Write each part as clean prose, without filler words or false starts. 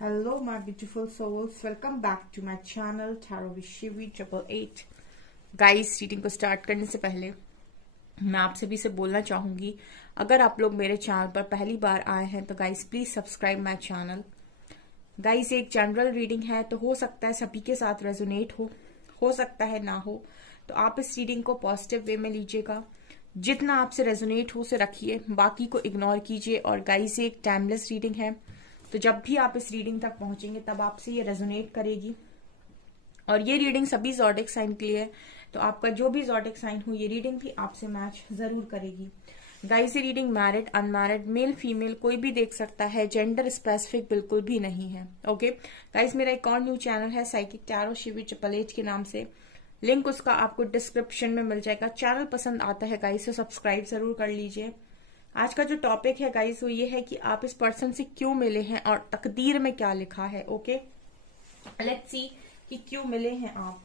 Hello my beautiful souls, welcome back to my channel Tarot with Shivi 888। Guys, reading को start करने से पहले मैं आप सभी से बोलना चाहूंगी, अगर आप लोग मेरे चैनल पर पहली बार आए हैं तो guys please subscribe my channel. Guys, एक जनरल रीडिंग है तो हो सकता है सभी के साथ रेजोनेट हो सकता है ना हो, तो आप इस रीडिंग को पॉजिटिव वे में लीजिएगा। जितना आपसे रेजोनेट हो उसे रखिए, बाकी को इग्नोर कीजिए। और गाइस, ये एक टाइमलेस रीडिंग है, तो जब भी आप इस रीडिंग तक पहुंचेंगे तब आपसे ये रेजोनेट करेगी। और ये रीडिंग सभी ज़ोडिक साइन के लिए है, तो आपका जो भी ज़ोडिक साइन हो ये रीडिंग भी आपसे मैच जरूर करेगी। गाइस, ये reading married unmarried male female कोई भी देख सकता है, जेंडर स्पेसिफिक बिल्कुल भी नहीं है। ओके गाइस, मेरा एक और न्यू चैनल है साइकिक टैरो शिवी 888 के नाम से, लिंक उसका आपको डिस्क्रिप्शन में मिल जाएगा। चैनल पसंद आता है गाइस तो सब्सक्राइब जरूर कर लीजिए। आज का जो टॉपिक है गाइस वो ये है कि आप इस पर्सन से क्यों मिले हैं और तकदीर में क्या लिखा है। ओके, लेट्स सी कि क्यों मिले हैं आप।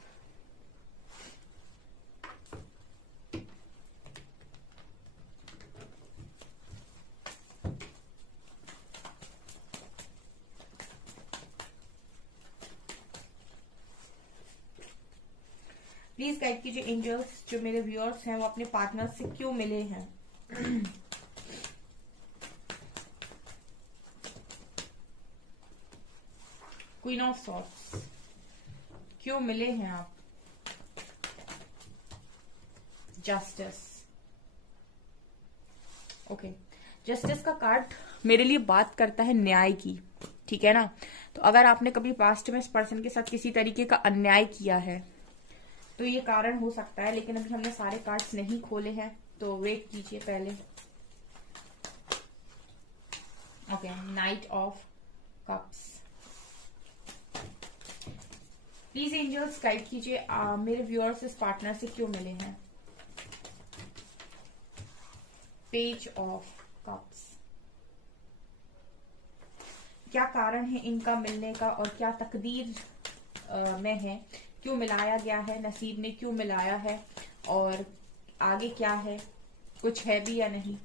प्लीज गाइड कीजिए एंजल्स, जो मेरे व्यूअर्स हैं वो अपने पार्टनर से क्यों मिले हैं। क्वीन ऑफ सॉर्ड्स, क्यों मिले हैं आप। जस्टिस, ओके, जस्टिस का कार्ड मेरे लिए बात करता है न्याय की, ठीक है ना। तो अगर आपने कभी पास्ट में इस पर्सन के साथ किसी तरीके का अन्याय किया है तो ये कारण हो सकता है, लेकिन अभी हमने सारे कार्ड्स नहीं खोले हैं तो वेट कीजिए पहले। Okay, knight of cups, please angels guide कीजिए मेरे व्यूअर्स इस पार्टनर से क्यों मिले हैं। पेज ऑफ कप्स, क्या कारण है इनका मिलने का और क्या तकदीर में है, क्यों मिलाया गया है, नसीब ने क्यों मिलाया है और आगे क्या है, कुछ है भी या नहीं।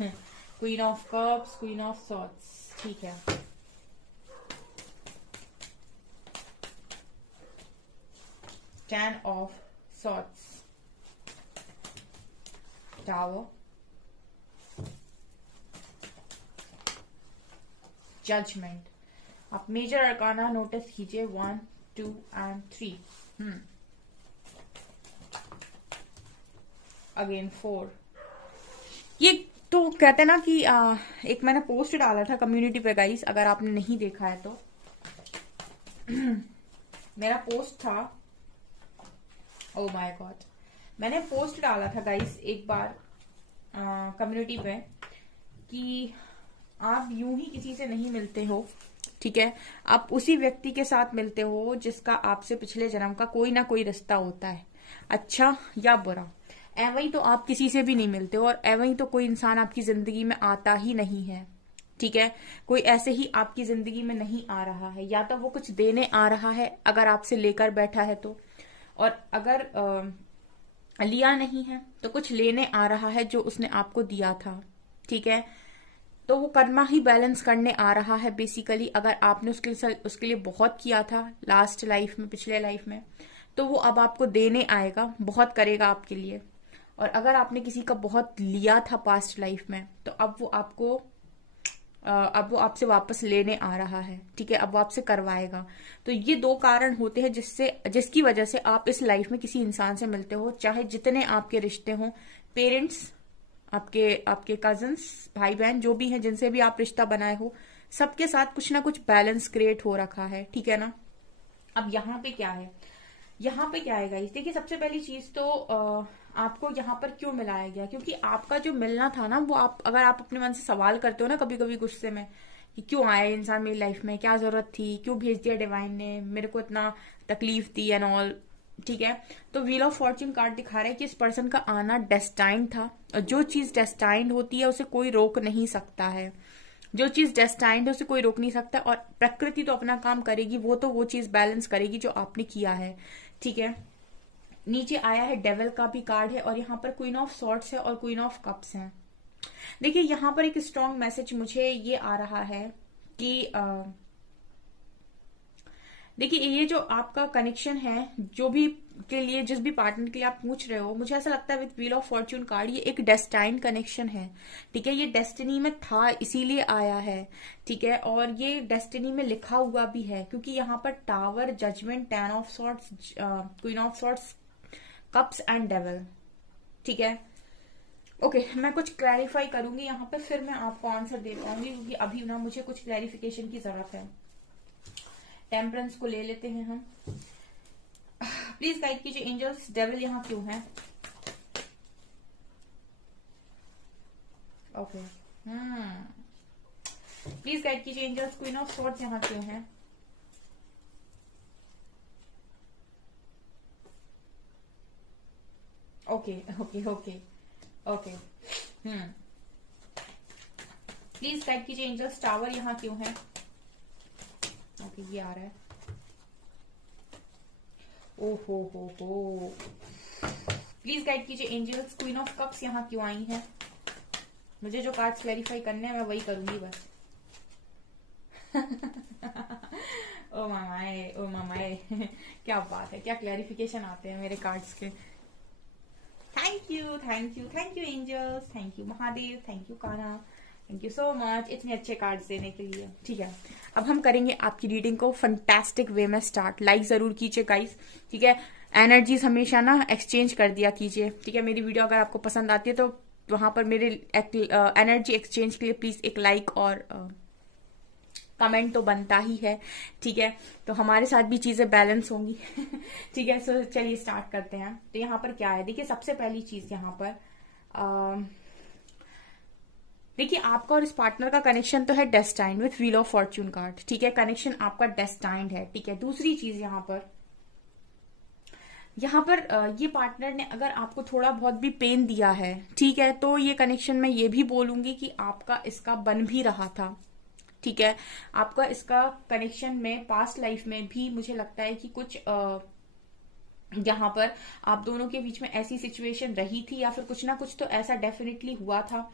Queen of cups, queen of swords, ठीक है। Ten of swords, tower, judgement. आप मेजर अरकाना नोटिस कीजिए 1, 2 and 3। अगेन 4। ये तो कहते हैं ना कि एक मैंने पोस्ट डाला था कम्युनिटी पे गाइस, अगर आपने नहीं देखा है तो मेरा पोस्ट था, ओ माय गॉड, मैंने पोस्ट डाला था गाइस एक बार कम्युनिटी पे कि आप यूं ही किसी से नहीं मिलते हो, ठीक है। आप उसी व्यक्ति के साथ मिलते हो जिसका आपसे पिछले जन्म का कोई ना कोई रिश्ता होता है, अच्छा या बुरा। एवं ही तो आप किसी से भी नहीं मिलते हो और एवं ही तो कोई इंसान आपकी जिंदगी में आता ही नहीं है, ठीक है। कोई ऐसे ही आपकी जिंदगी में नहीं आ रहा है, या तो वो कुछ देने आ रहा है अगर आपसे लेकर बैठा है तो, और अगर लिया नहीं है तो कुछ लेने आ रहा है जो उसने आपको दिया था, ठीक है। तो वो कर्मा ही बैलेंस करने आ रहा है बेसिकली। अगर आपने उसके लिए बहुत किया था लास्ट लाइफ में, पिछले लाइफ में, तो वो अब आपको देने आएगा, बहुत करेगा आपके लिए। और अगर आपने किसी का बहुत लिया था पास्ट लाइफ में तो अब वो आपसे वापस लेने आ रहा है, ठीक है। अब वो आपसे करवाएगा। तो ये दो कारण होते हैं जिसकी वजह से आप इस लाइफ में किसी इंसान से मिलते हो, चाहे जितने आपके रिश्ते हों, पेरेंट्स, आपके कजन्स, भाई बहन, जो भी हैं जिनसे भी आप रिश्ता बनाए हो, सबके साथ कुछ ना कुछ बैलेंस क्रिएट हो रखा है, ठीक है ना। अब यहाँ पे क्या है, गाइस, देखिए सबसे पहली चीज तो आपको यहाँ पर क्यों मिलाया गया, क्योंकि आपका जो मिलना था ना वो अगर आप अपने मन से सवाल करते हो ना कभी कभी गुस्से में कि क्यों आया इंसान मेरी लाइफ में, क्या जरूरत थी, क्यों भेज दिया डिवाइन ने, मेरे को इतना तकलीफ दी एंड ऑल, ठीक है। तो व्हील ऑफ फॉर्च्यून कार्ड दिखा रहा है कि इस पर्सन का आना डेस्टाइंड था, और जो चीज डेस्टाइंड होती है उसे कोई रोक नहीं सकता है। जो चीज डेस्टाइंड है उसे कोई रोक नहीं सकता, और प्रकृति तो अपना काम करेगी, वो चीज बैलेंस करेगी जो आपने किया है, ठीक है। नीचे आया है डेविल का भी कार्ड है, और यहाँ पर क्वीन ऑफ सॉर्ड्स है और क्वीन ऑफ कप्स है। देखिए यहाँ पर एक स्ट्रॉन्ग मैसेज मुझे ये आ रहा है कि देखिए ये जो आपका कनेक्शन है, जो भी के लिए, जिस भी पार्टनर के लिए आप पूछ रहे हो, मुझे ऐसा लगता है with wheel of Fortune card ये एक डेस्टाइन्ड कनेक्शन है। ठीक है, ये डेस्टिनी में था इसीलिए आया है। ठीक है, और ये डेस्टिनी में लिखा हुआ भी है, क्योंकि यहाँ पर tower, judgement, ten of swords, queen of swords, cups and devil. ठीक है, ओके मैं कुछ क्लैरिफाई करूंगी यहाँ पे, फिर मैं आपको आंसर दे पाऊंगी, क्योंकि अभी ना मुझे कुछ क्लैरिफिकेशन की जरूरत है। टेम्परेंस को ले लेते हैं हम। प्लीज गाइड कीजिए एंजल्स, डेविल यहाँ क्यों है? ओके, प्लीज गाइड कीजिए एंजल्स, क्वीन ऑफ सॉर्ड्स यहाँ क्यों है? Okay okay okay okay, please guide कीजिए एंजल्स, टावर यहाँ क्यों है? ओके, ये आ रहा है। ओहो हो, प्लीज गाइड कीजिए एंजल्स, क्वीन ऑफ कप्स यहाँ क्यों आई है? मुझे जो कार्ड्स क्लैरिफाई करने हैं मैं वही करूंगी बस। ओ मामाए, ओ मामाए, क्या बात है, क्या क्लैरिफिकेशन आते हैं मेरे कार्ड्स के। Thank you thank you thank you angels, thank you Mahadev, thank you Kanha, thank you so much इतने अच्छे कार्ड्स देने के लिए। ठीक है, अब हम करेंगे आपकी रीडिंग को फंटास्टिक वे में स्टार्ट। लाइक जरूर कीजिए गाइस। ठीक है, एनर्जीज हमेशा ना एक्सचेंज कर दिया कीजिए। ठीक है, मेरी वीडियो अगर आपको पसंद आती है तो वहां पर मेरे एनर्जी एक्सचेंज के लिए प्लीज एक लाइक और कमेंट तो बनता ही है। ठीक है, तो हमारे साथ भी चीजें बैलेंस होंगी। ठीक है, सो चलिए स्टार्ट करते हैं। तो यहाँ पर क्या है, देखिए सबसे पहली चीज यहाँ पर देखिए आपका और इस पार्टनर का कनेक्शन तो है destined with wheel of Fortune card. ठीक है, कनेक्शन आपका डेस्टाइंड है। ठीक है, दूसरी चीज यहाँ पर ये पार्टनर ने अगर आपको थोड़ा बहुत भी पेन दिया है, ठीक है, तो ये कनेक्शन मैं ये भी बोलूंगी कि आपका इसका बन भी रहा था। ठीक है, आपका इसका कनेक्शन में पास्ट लाइफ में भी मुझे लगता है कि कुछ यहाँ पर आप दोनों के बीच में ऐसी सिचुएशन रही थी, या फिर कुछ ना कुछ तो ऐसा डेफिनेटली हुआ था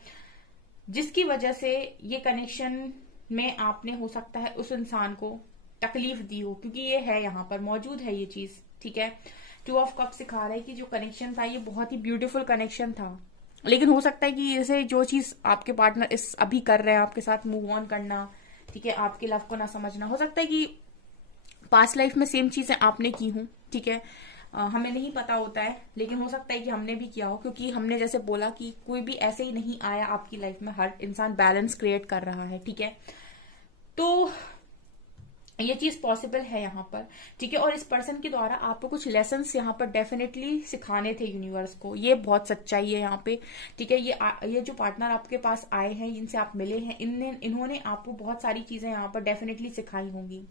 जिसकी वजह से ये कनेक्शन में आपने हो सकता है उस इंसान को तकलीफ दी हो, क्योंकि ये है यहाँ पर मौजूद है ये चीज। ठीक है, टू ऑफ कप सिखा रहा है कि जो कनेक्शन था ये बहुत ही ब्यूटीफुल कनेक्शन था, लेकिन हो सकता है कि जैसे जो चीज आपके पार्टनर इस अभी कर रहे हैं आपके साथ, मूव ऑन करना, ठीक है, आपके लव को ना समझना, हो सकता है कि पास्ट लाइफ में सेम चीजें आपने की हूं। ठीक है, हमें नहीं पता होता है, लेकिन हो सकता है कि हमने भी किया हो, क्योंकि हमने जैसे बोला कि कोई भी ऐसे ही नहीं आया आपकी लाइफ में, हर इंसान बैलेंस क्रिएट कर रहा है। ठीक है, तो ये चीज पॉसिबल है यहाँ पर। ठीक है, और इस पर्सन के द्वारा आपको कुछ लेसन्स यहाँ पर डेफिनेटली सिखाने थे यूनिवर्स को, ये बहुत सच्चाई है यहाँ पे। ठीक है, ये जो पार्टनर आपके पास आए हैं, इनसे आप मिले हैं, इन्होंने आपको बहुत सारी चीजें यहाँ पर डेफिनेटली सिखाई होंगी।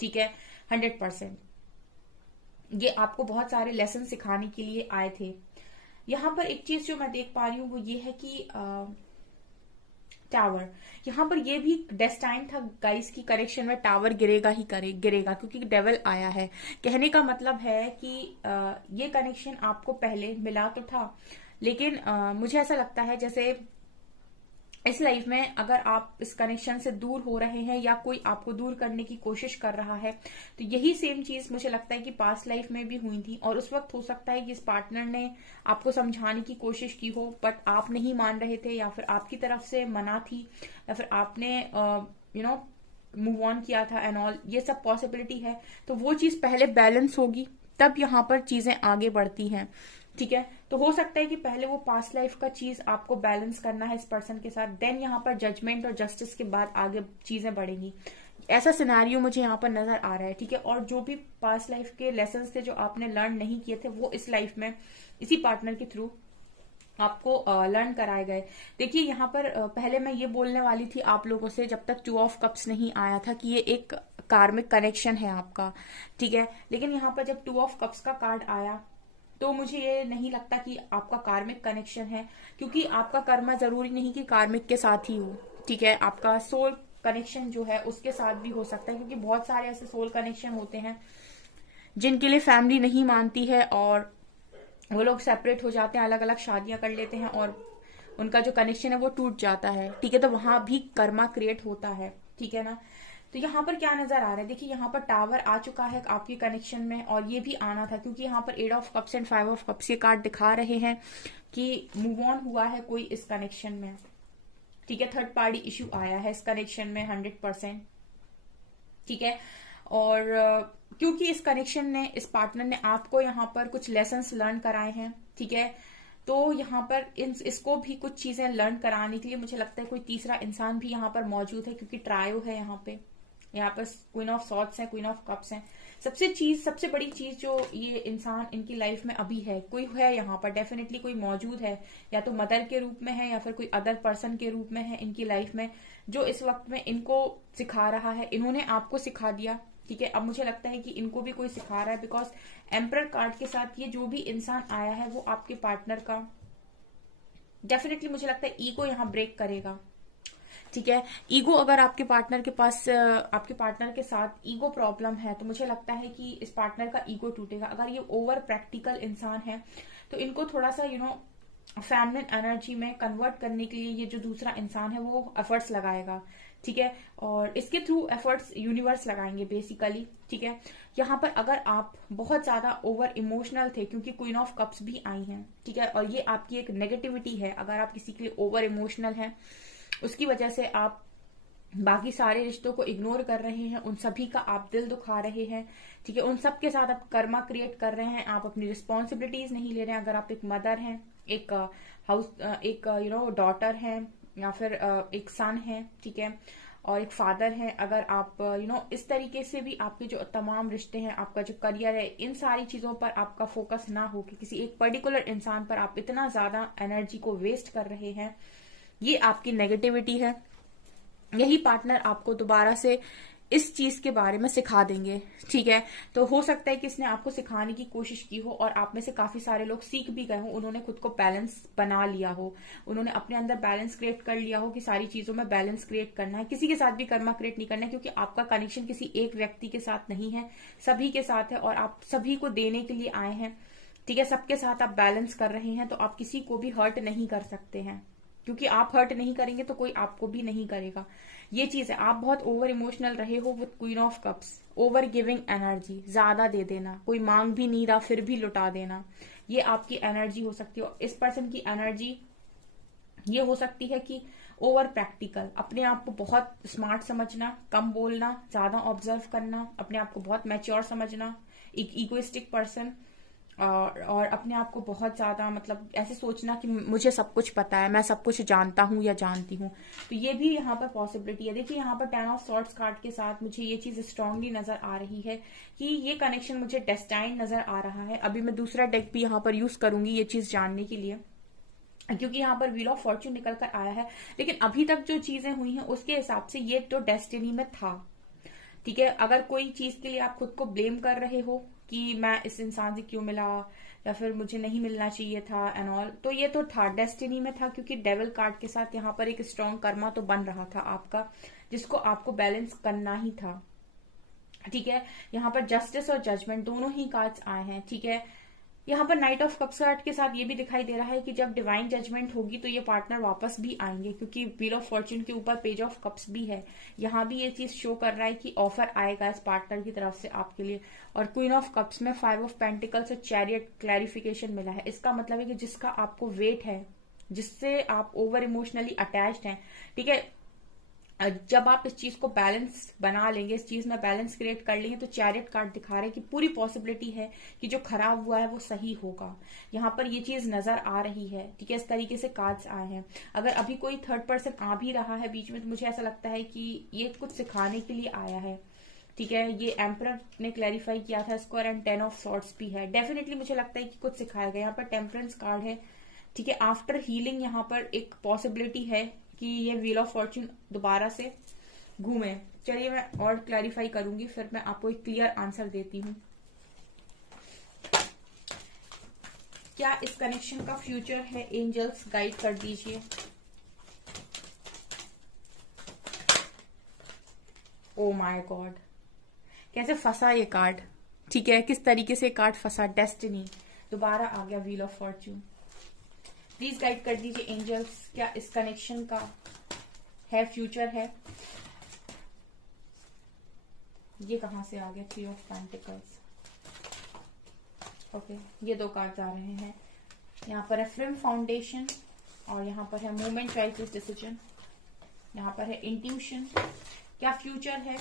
ठीक है, 100% ये आपको बहुत सारे लेसन सिखाने के लिए आए थे। यहाँ पर एक चीज जो मैं देख पा रही हूँ वो ये है कि टावर, यहाँ पर ये भी डेस्टाइन था गाइस की करेक्शन में टावर गिरेगा ही गिरेगा, क्योंकि डेविल आया है। कहने का मतलब है कि ये कनेक्शन आपको पहले मिला तो था, लेकिन मुझे ऐसा लगता है जैसे इस लाइफ में अगर आप इस कनेक्शन से दूर हो रहे हैं या कोई आपको दूर करने की कोशिश कर रहा है, तो यही सेम चीज मुझे लगता है कि पास्ट लाइफ में भी हुई थी, और उस वक्त हो सकता है कि इस पार्टनर ने आपको समझाने की कोशिश की हो, बट आप नहीं मान रहे थे, या फिर आपकी तरफ से मना थी, या फिर आपने मूव ऑन किया था एंड ऑल, ये सब पॉसिबिलिटी है। तो वो चीज पहले बैलेंस होगी, तब यहाँ पर चीजें आगे बढ़ती हैं। ठीक है, तो हो सकता है कि पहले वो पास्ट लाइफ का चीज आपको बैलेंस करना है इस पर्सन के साथ, देन यहाँ पर जजमेंट और जस्टिस के बाद आगे चीजें बढ़ेंगी। ऐसा सिनेरियो मुझे यहाँ पर नजर आ रहा है। ठीक है, और जो भी पास्ट लाइफ के लेसन्स थे जो आपने लर्न नहीं किए थे, वो इस लाइफ में इसी पार्टनर के थ्रू आपको लर्न कराए गए। देखिए यहाँ पर पहले मैं ये बोलने वाली थी आप लोगों से, जब तक 2 ऑफ कप्स नहीं आया था, कि ये एक कार्मिक कनेक्शन है आपका। ठीक है, लेकिन यहाँ पर जब 2 ऑफ कप्स का कार्ड आया तो मुझे ये नहीं लगता कि आपका कार्मिक कनेक्शन है, क्योंकि आपका कर्मा जरूरी नहीं कि कार्मिक के साथ ही हो। ठीक है, आपका सोल कनेक्शन जो है उसके साथ भी हो सकता है, क्योंकि बहुत सारे ऐसे सोल कनेक्शन होते हैं जिनके लिए फैमिली नहीं मानती है और वो लोग सेपरेट हो जाते हैं, अलग अलग शादियां कर लेते हैं और उनका जो कनेक्शन है वो टूट जाता है। ठीक है, तो वहां भी कर्मा क्रिएट होता है। ठीक है ना। तो यहाँ पर क्या नजर आ रहा है, देखिए यहाँ पर टावर आ चुका है आपके कनेक्शन में, और ये भी आना था क्योंकि यहाँ पर 8 of cups and 5 of cups ये कार्ड दिखा रहे हैं कि मूव ऑन हुआ है कोई इस कनेक्शन में, ठीक है। थर्ड पार्टी इश्यू आया है इस कनेक्शन में 100%, ठीक है। और क्योंकि इस कनेक्शन ने, इस पार्टनर ने आपको यहाँ पर कुछ लेसन्स लर्न कराए हैं, ठीक है। तो यहाँ पर इसको भी कुछ चीजें लर्न कराने के लिए मुझे लगता है कोई तीसरा इंसान भी यहाँ पर मौजूद है, क्योंकि ट्रायो है यहाँ पर क्वीन ऑफ सॉर्ड्स है, क्वीन ऑफ कप्स है। सबसे बड़ी चीज जो ये इंसान इनकी लाइफ में अभी है, कोई है यहाँ पर, डेफिनेटली कोई मौजूद है, या तो मदर के रूप में है या फिर कोई अदर पर्सन के रूप में है इनकी लाइफ में, जो इस वक्त में इनको सिखा रहा है। इन्होंने आपको सिखा दिया, ठीक है। अब मुझे लगता है कि इनको भी कोई सिखा रहा है, बिकॉज एम्परर कार्ड के साथ ये जो भी इंसान आया है वो आपके पार्टनर का डेफिनेटली मुझे लगता है ईगो यहाँ ब्रेक करेगा, ठीक है। ईगो अगर आपके पार्टनर के पास, आपके पार्टनर के साथ ईगो प्रॉब्लम है, तो मुझे लगता है कि इस पार्टनर का ईगो टूटेगा। अगर ये ओवर प्रैक्टिकल इंसान है तो इनको थोड़ा सा फेमिनिन एनर्जी में कन्वर्ट करने के लिए ये जो दूसरा इंसान है वो एफर्ट्स लगाएगा, ठीक है। और इसके थ्रू एफर्ट्स यूनिवर्स लगाएंगे बेसिकली, ठीक है। यहाँ पर अगर आप बहुत ज्यादा ओवर इमोशनल थे, क्योंकि क्वीन ऑफ कप्स भी आई हैं, ठीक है, और ये आपकी एक नेगेटिविटी है। अगर आप किसी के लिए ओवर इमोशनल हैं, उसकी वजह से आप बाकी सारे रिश्तों को इग्नोर कर रहे हैं, उन सभी का आप दिल दुखा रहे हैं, ठीक है। उन सब के साथ आप कर्मा क्रिएट कर रहे हैं, आप अपनी रिस्पॉन्सिबिलिटीज नहीं ले रहे हैं। अगर आप एक मदर हैं, एक डॉटर है, या फिर एक सन है, ठीक है, और एक फादर है, अगर आप इस तरीके से भी आपके जो तमाम रिश्ते हैं, आपका जो करियर है, इन सारी चीजों पर आपका फोकस ना हो कि किसी एक पर्टिकुलर इंसान पर आप इतना ज्यादा एनर्जी को वेस्ट कर रहे हैं, ये आपकी नेगेटिविटी है। यही पार्टनर आपको दोबारा से इस चीज के बारे में सिखा देंगे, ठीक है। तो हो सकता है कि इसने आपको सिखाने की कोशिश की हो और आप में से काफी सारे लोग सीख भी गए हो, उन्होंने खुद को बैलेंस बना लिया हो, उन्होंने अपने अंदर बैलेंस क्रिएट कर लिया हो कि सारी चीजों में बैलेंस क्रिएट करना है। किसी के साथ भी कर्मा क्रिएट नहीं करना है, क्योंकि आपका कनेक्शन किसी एक व्यक्ति के साथ नहीं है, सभी के साथ है, और आप सभी को देने के लिए आए हैं, ठीक है। सबके साथ आप बैलेंस कर रहे हैं, तो आप किसी को भी हर्ट नहीं कर सकते हैं, क्योंकि आप हर्ट नहीं करेंगे तो कोई आपको भी नहीं करेगा। ये चीज है, आप बहुत ओवर इमोशनल रहे हो with queen of cups, over giving energy, ज्यादा दे देना, कोई मांग भी नहीं रहा फिर भी लुटा देना, ये आपकी एनर्जी हो सकती है। इस पर्सन की एनर्जी ये हो सकती है कि ओवर प्रैक्टिकल, अपने आप को बहुत स्मार्ट समझना, कम बोलना, ज्यादा ऑब्जर्व करना, अपने आप को बहुत मैच्योर समझना, एक इगोइस्टिक पर्सन, और अपने आप को बहुत ज्यादा मतलब ऐसे सोचना कि मुझे सब कुछ पता है, मैं सब कुछ जानता हूँ या जानती हूँ। तो ये भी यहाँ पर पॉसिबिलिटी है। देखिए यहाँ पर 10 ऑफ सॉर्ड्स कार्ड के साथ मुझे ये चीज स्ट्रांगली नजर आ रही है कि ये कनेक्शन मुझे डेस्टाइन नजर आ रहा है। अभी मैं दूसरा डेक भी यहाँ पर यूज करूंगी ये चीज जानने के लिए, क्योंकि यहाँ पर व्हील ऑफ फॉर्च्यून निकल कर आया है। लेकिन अभी तक जो चीजें हुई हैं उसके हिसाब से ये तो डेस्टिनी में था, ठीक है। अगर कोई चीज के लिए आप खुद को ब्लेम कर रहे हो कि मैं इस इंसान से क्यों मिला, या फिर मुझे नहीं मिलना चाहिए था एंड ऑल, तो ये तो था, डेस्टिनी में था, क्योंकि डेविल कार्ड के साथ यहाँ पर एक स्ट्रॉन्ग कर्मा तो बन रहा था आपका, जिसको आपको बैलेंस करना ही था, ठीक है। यहाँ पर जस्टिस और जजमेंट दोनों ही कार्ड्स आए हैं, ठीक है। यहाँ पर नाइट ऑफ कप्स कार्ड के साथ ये भी दिखाई दे रहा है कि जब डिवाइन जजमेंट होगी तो ये पार्टनर वापस भी आएंगे, क्योंकि व्हील ऑफ फॉर्च्यून के ऊपर पेज ऑफ कप्स भी है। यहाँ भी ये चीज शो कर रहा है कि ऑफर आएगा इस पार्टनर की तरफ से आपके लिए। और क्वीन ऑफ कप्स में 5 ऑफ पेंटिकल्स और चैरियट क्लैरिफिकेशन मिला है। इसका मतलब है कि जिसका आपको वेट है, जिससे आप ओवर इमोशनली अटैच्ड हैं, ठीक है, जब आप इस चीज को बैलेंस बना लेंगे, इस चीज में बैलेंस क्रिएट कर लेंगे, तो चैरियट कार्ड दिखा रहे हैं कि पूरी पॉसिबिलिटी है कि जो खराब हुआ है वो सही होगा। यहाँ पर ये चीज नजर आ रही है, ठीक है। इस तरीके से कार्ड्स आए हैं। अगर अभी कोई थर्ड पर्सन आ भी रहा है बीच में, तो मुझे ऐसा लगता है कि ये कुछ सिखाने के लिए आया है, ठीक है। ये एम्परर ने क्लैरिफाई किया था इसको, एंड 10 ऑफ सॉर्ड्स भी है। डेफिनेटली मुझे लगता है कि कुछ सिखाएगा। यहाँ पर टेम्परेंस कार्ड है, ठीक है। आफ्टर हीलिंग यहाँ पर एक पॉसिबिलिटी है कि ये व्हील ऑफ फॉर्च्यून दोबारा से घूमे। चलिए मैं और क्लैरिफाई करूंगी, फिर मैं आपको एक क्लियर आंसर देती हूँ। क्या इस कनेक्शन का फ्यूचर है? एंजल्स गाइड कर दीजिए। ओ माय गॉड, कैसे फंसा ये कार्ड, ठीक है। किस तरीके से कार्ड फंसा, डेस्टिनी दोबारा आ गया, wheel of Fortune. Please guide कर दीजिए एंजल्स, क्या इस कनेक्शन का है फ्यूचर है? ये कहाँ से आ गया, 3 ऑफ पेंटिकल्स। ओके, ये 2 कार्ड आ रहे हैं। यहाँ पर है फ्रेम फाउंडेशन और यहाँ पर है मूवमेंट, चॉइसेस, डिसीजन। यहाँ पर है इंट्यूशन। क्या फ्यूचर है,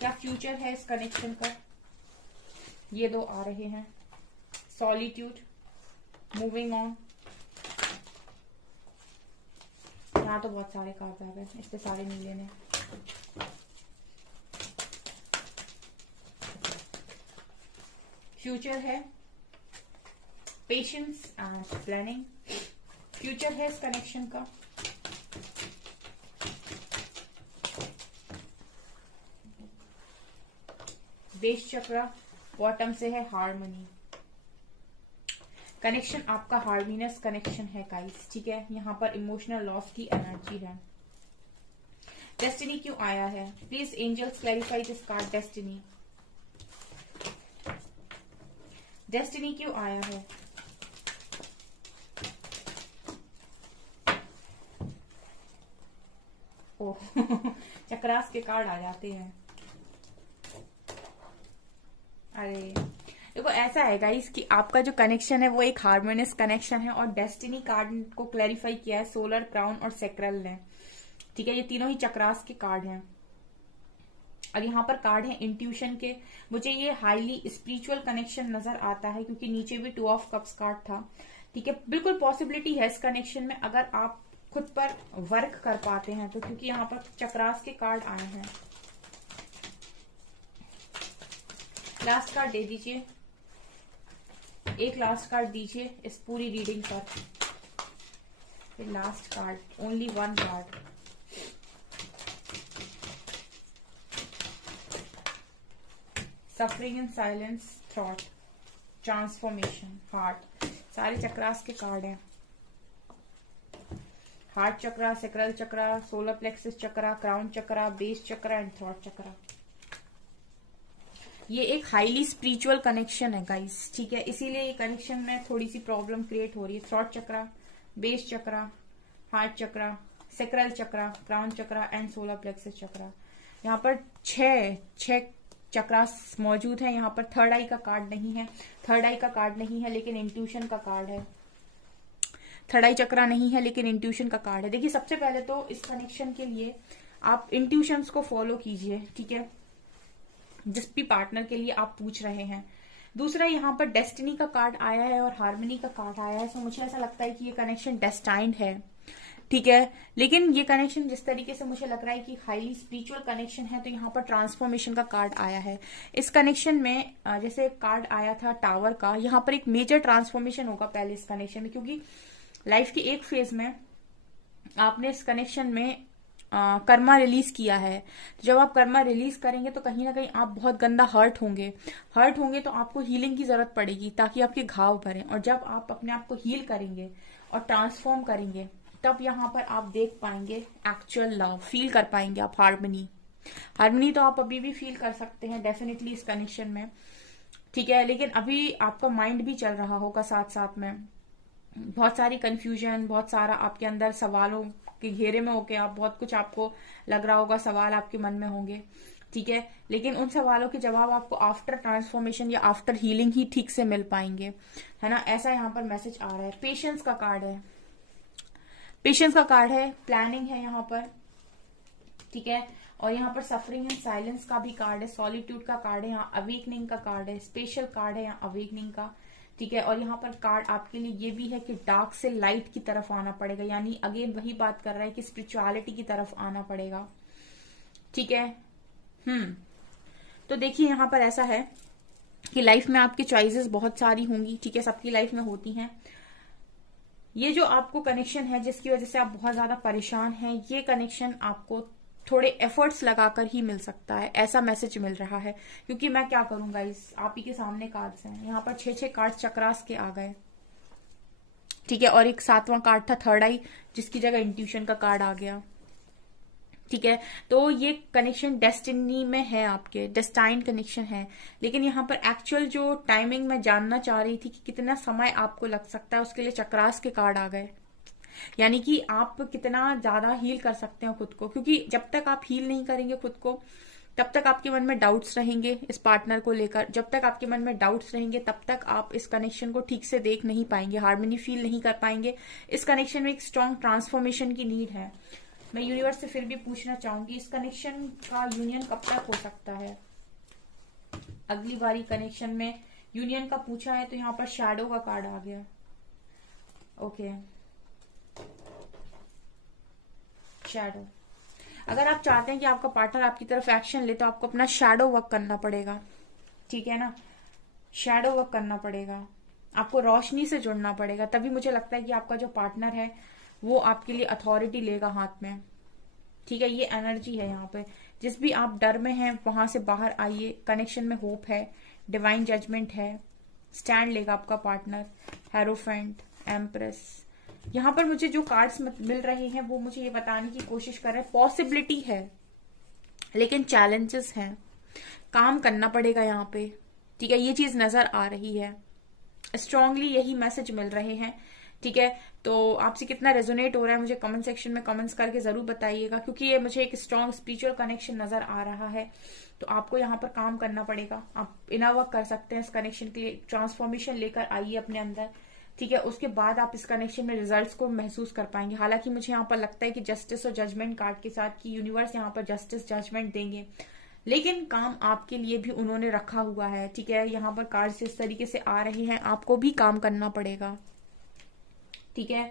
क्या फ्यूचर है इस कनेक्शन का, ये 2 आ रहे हैं। Solitude, moving on. यहाँ तो बहुत सारे कार्ड आ गए, इससे सारे नहीं लेने। फ्यूचर है पेशेंस एंड प्लानिंग। फ्यूचर है इस कनेक्शन का। बेस चक्र, बॉटम से है हार्मनी। कनेक्शन आपका हार्मोनियस कनेक्शन है गाइस, ठीक है। यहाँ पर इमोशनल लॉस की एनर्जी है। डेस्टिनी क्यों आया है, please angels clarify this card. Destiny, destiny क्यों आया है, ओह चक्रास के कार्ड आ जाते हैं। अरे देखो ऐसा है गाइस कि आपका जो कनेक्शन है वो एक हार्मोनियस कनेक्शन है, और डेस्टिनी कार्ड को क्लैरिफाई किया है सोलर, क्राउन और सेक्रल ने, ठीक है। ये तीनों ही चक्रास के कार्ड हैं। और यहाँ पर कार्ड है इंट्यूशन के। मुझे ये हाईली स्पिरिचुअल कनेक्शन नजर आता है, क्योंकि नीचे भी 2 ऑफ कप्स कार्ड था, ठीक है। बिल्कुल पॉसिबिलिटी है इस कनेक्शन में, अगर आप खुद पर वर्क कर पाते हैं तो, क्योंकि यहाँ पर चक्रास के कार्ड आए हैं। लास्ट कार्ड दे दीजिए, एक लास्ट कार्ड दीजिए इस पूरी रीडिंग पर। Last card, only 1 card. Suffering in silence, thought, transformation, heart. सारे चक्रास के कार्ड हैं। Heart chakra, sacral chakra, solar plexus chakra, crown chakra, base chakra and throat chakra. ये एक हाईली स्पिरिचुअल कनेक्शन है गाइस, ठीक है। इसीलिए ये कनेक्शन में थोड़ी सी प्रॉब्लम क्रिएट हो रही है। Throat chakra, base chakra, heart chakra, sacral chakra, crown chakra and solar plexus chakra. यहाँ पर छह चक्रास मौजूद है। यहाँ पर थर्ड आई का कार्ड नहीं है, थर्ड आई का कार्ड नहीं है लेकिन इंट्यूशन का कार्ड है। थर्ड आई चक्रा नहीं है लेकिन इंट्यूशन का कार्ड है। देखिए सबसे पहले तो इस कनेक्शन के लिए आप इंट्यूशंस को फॉलो कीजिए, ठीक है, जिस भी पार्टनर के लिए आप पूछ रहे हैं। दूसरा, यहाँ पर डेस्टिनी का कार्ड आया है और हार्मनी का कार्ड आया है, तो मुझे ऐसा लगता है कि ये कनेक्शन डेस्टाइन्ड है, ठीक है। लेकिन ये कनेक्शन जिस तरीके से मुझे लग रहा है कि हाईली स्पिरिचुअल कनेक्शन है, तो यहाँ पर ट्रांसफॉर्मेशन का कार्ड आया है। इस कनेक्शन में जैसे कार्ड आया था टावर का, यहाँ पर एक मेजर ट्रांसफॉर्मेशन होगा पहले इस कनेक्शन में, क्योंकि लाइफ के एक फेज में आपने इस कनेक्शन में कर्मा रिलीज किया है। जब आप कर्मा रिलीज करेंगे तो कहीं ना कहीं आप बहुत गंदा हर्ट होंगे तो आपको हीलिंग की जरूरत पड़ेगी ताकि आपके घाव भरें। और जब आप अपने आप को हील करेंगे और ट्रांसफॉर्म करेंगे, तब यहाँ पर आप देख पाएंगे एक्चुअल लव, फील कर पाएंगे आप हार्मनी तो आप अभी भी फील कर सकते हैं डेफिनेटली इस कनेक्शन में, ठीक है। लेकिन अभी आपका माइंड भी चल रहा होगा साथ साथ में, बहुत सारी कंफ्यूजन, बहुत सारा आपके अंदर सवालों के घेरे में होके आप बहुत कुछ आपको लग रहा होगा, सवाल आपके मन में होंगे, ठीक है। लेकिन उन सवालों के जवाब आपको आफ्टर ट्रांसफॉर्मेशन या आफ्टर हीलिंग ही ठीक से मिल पाएंगे, है ना। ऐसा यहाँ पर मैसेज आ रहा है। पेशेंस का कार्ड है, पेशेंस का कार्ड है, प्लानिंग है यहाँ पर, ठीक है। और यहाँ पर सफरिंग एंड साइलेंस का भी कार्ड है, सॉलिट्यूड का कार्ड है, यहाँ अवेकनिंग का कार्ड है, स्पेशल कार्ड है यहाँ अवेकनिंग का, ठीक है। और यहाँ पर कार्ड आपके लिए ये भी है कि डार्क से लाइट की तरफ आना पड़ेगा, यानी अगेन वही बात कर रहा है कि स्पिरिचुअलिटी की तरफ आना पड़ेगा, ठीक है। तो देखिए यहाँ पर ऐसा है कि लाइफ में आपकी चॉइसेस बहुत सारी होंगी, ठीक है, सबकी लाइफ में होती हैं। ये जो आपको कनेक्शन है जिसकी वजह से आप बहुत ज्यादा परेशान हैं, ये कनेक्शन आपको थोड़े एफर्ट्स लगाकर ही मिल सकता है, ऐसा मैसेज मिल रहा है। क्योंकि मैं क्या करूं गाइस, आप ही के सामने कार्ड्स हैं, यहाँ पर 6 कार्ड चक्रास के आ गए, ठीक है। और एक 7वां कार्ड था थर्ड आई, जिसकी जगह इंट्यूशन का कार्ड आ गया, ठीक है। तो ये कनेक्शन डेस्टिनी में है, आपके डेस्टाइन्ड कनेक्शन है। लेकिन यहाँ पर एक्चुअल जो टाइमिंग मैं जानना चाह रही थी कि कितना समय आपको लग सकता है, उसके लिए चक्रास के कार्ड आ गए। यानी कि आप कितना ज्यादा हील कर सकते हो खुद को, क्योंकि जब तक आप हील नहीं करेंगे खुद को तब तक आपके मन में डाउट्स रहेंगे इस पार्टनर को लेकर। जब तक आपके मन में डाउट्स रहेंगे तब तक आप इस कनेक्शन को ठीक से देख नहीं पाएंगे, हार्मनी फील नहीं कर पाएंगे। इस कनेक्शन में एक स्ट्रॉन्ग ट्रांसफॉर्मेशन की नीड है। मैं यूनिवर्स से फिर भी पूछना चाहूंगी इस कनेक्शन का यूनियन कब तक हो सकता है। अगली बारी कनेक्शन में यूनियन का पूछा है तो यहाँ पर शैडो का कार्ड आ गया। Okay, shadow. अगर आप चाहते हैं कि आपका पार्टनर आपकी तरफ एक्शन ले तो आपको अपना शैडो वर्क करना पड़ेगा, ठीक है ना। शैडो वर्क करना पड़ेगा, आपको रोशनी से जुड़ना पड़ेगा, तभी मुझे लगता है कि आपका जो पार्टनर है वो आपके लिए अथॉरिटी लेगा हाथ में, ठीक है। ये एनर्जी है यहाँ पे। जिस भी आप डर में हैं वहां से बाहर आइए। कनेक्शन में होप है, डिवाइन जजमेंट है, स्टैंड लेगा आपका पार्टनर। Hierophant, empress. यहाँ पर मुझे जो कार्ड्स मिल रहे हैं वो मुझे ये बताने की कोशिश कर रहे हैं पॉसिबिलिटी है लेकिन चैलेंजेस हैं, काम करना पड़ेगा यहाँ पे, ठीक है। ये चीज नजर आ रही है, स्ट्रांगली यही मैसेज मिल रहे हैं, ठीक है। तो आपसे कितना रेजोनेट हो रहा है मुझे कमेंट सेक्शन में कमेंट्स करके जरूर बताइएगा, क्योंकि ये मुझे एक स्ट्रॉन्ग स्पिरिचुअल कनेक्शन नजर आ रहा है। तो आपको यहाँ पर काम करना पड़ेगा, आप इनर वर्क कर सकते हैं इस कनेक्शन के लिए। ट्रांसफॉर्मेशन लेकर आइए अपने अंदर, ठीक है। उसके बाद आप इस कनेक्शन में रिजल्ट्स को महसूस कर पाएंगे। हालांकि मुझे यहाँ पर लगता है कि जस्टिस और जजमेंट कार्ड के साथ कि यूनिवर्स यहाँ पर जस्टिस जजमेंट देंगे, लेकिन काम आपके लिए भी उन्होंने रखा हुआ है, ठीक है। यहाँ पर कार्ड इस तरीके से आ रहे हैं, आपको भी काम करना पड़ेगा, ठीक है।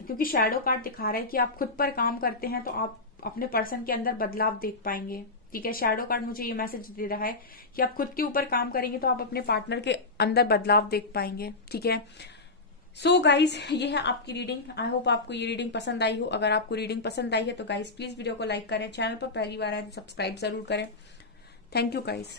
क्योंकि शैडो कार्ड दिखा रहा है कि आप खुद पर काम करते हैं तो आप अपने पर्सन के अंदर बदलाव देख पाएंगे, ठीक है। शैडो कार्ड मुझे ये मैसेज दे रहा है कि आप खुद के ऊपर काम करेंगे तो आप अपने पार्टनर के अंदर बदलाव देख पाएंगे, ठीक है। सो गाइज, ये है आपकी रीडिंग। आई होप आपको ये रीडिंग पसंद आई हो। अगर आपको रीडिंग पसंद आई है तो गाइज प्लीज वीडियो को लाइक करें, चैनल पर पहली बार आए तो सब्सक्राइब जरूर करें। Thank you guys.